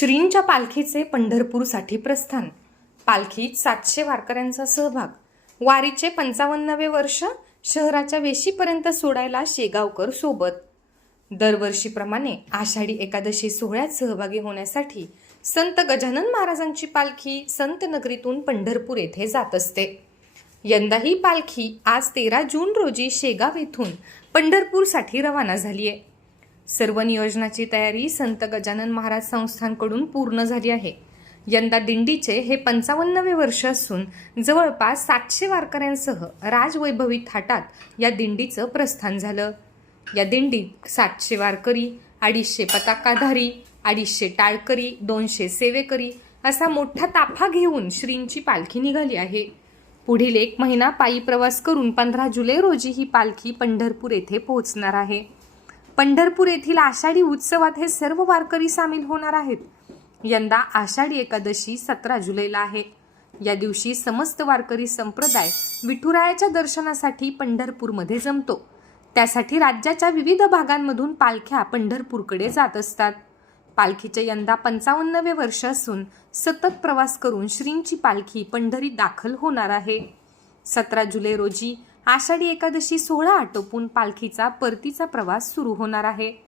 श्रींच्या पालखीचे पंढरपूरसाठी प्रस्थान. पालखीत सातशे वारकऱ्यांचा सहभाग. वारीचे पंचावन्नवे वर्ष शहराच्या वेशीपर्यंत सोडायला शेगावकर सोबत. दरवर्षीप्रमाणे आषाढी एकादशी सोहळ्यात सहभागी होण्यासाठी संत गजानन महाराजांची पालखी संत नगरीतून पंढरपूर येथे जात असते. यंदा ही पालखी आज तेरा जून रोजी शेगाव येथून पंढरपूरसाठी रवाना झाली आहे सर्व नियोजनाची तयारी संत गजानन महाराज संस्थांकडून पूर्ण झाली आहे. यंदा दिंडीचे हे पंचावन्नवे वर्ष असून जवळपास सातशे वारकऱ्यांसह राजवैभवी थाटात या दिंडीचं प्रस्थान झालं. या दिंडीत सातशे वारकरी अडीचशे पताकाधारी अडीचशे टाळकरी दोनशे सेवेकरी असा मोठा ताफा घेऊन श्रींची पालखी निघाली आहे. पुढील एक महिना पायी प्रवास करून पंधरा जुलै रोजी ही पालखी पंढरपूर येथे पोहोचणार आहे. पंढरपूर येथील आषाढी उत्सवात हे सर्व वारकरी सामील होणार आहेत. यंदा आषाढी एकादशी सतरा जुलैला आहे. या दिवशी समस्त वारकरी संप्रदाय विठुरायाच्या दर्शनासाठी पंढरपूरमध्ये जमतो. त्यासाठी राज्याच्या विविध भागांमधून पालख्या पंढरपूरकडे जात असतात. पालखीचे यंदा पंचावन्नवे वर्ष असून सतत प्रवास करून श्रींची पालखी पंढरीत दाखल होणार आहे. सतरा जुलै रोजी आषाढी एकादशी सोहळा आटोपून पालखीचा परतीचा प्रवास सुरू होणार आहे.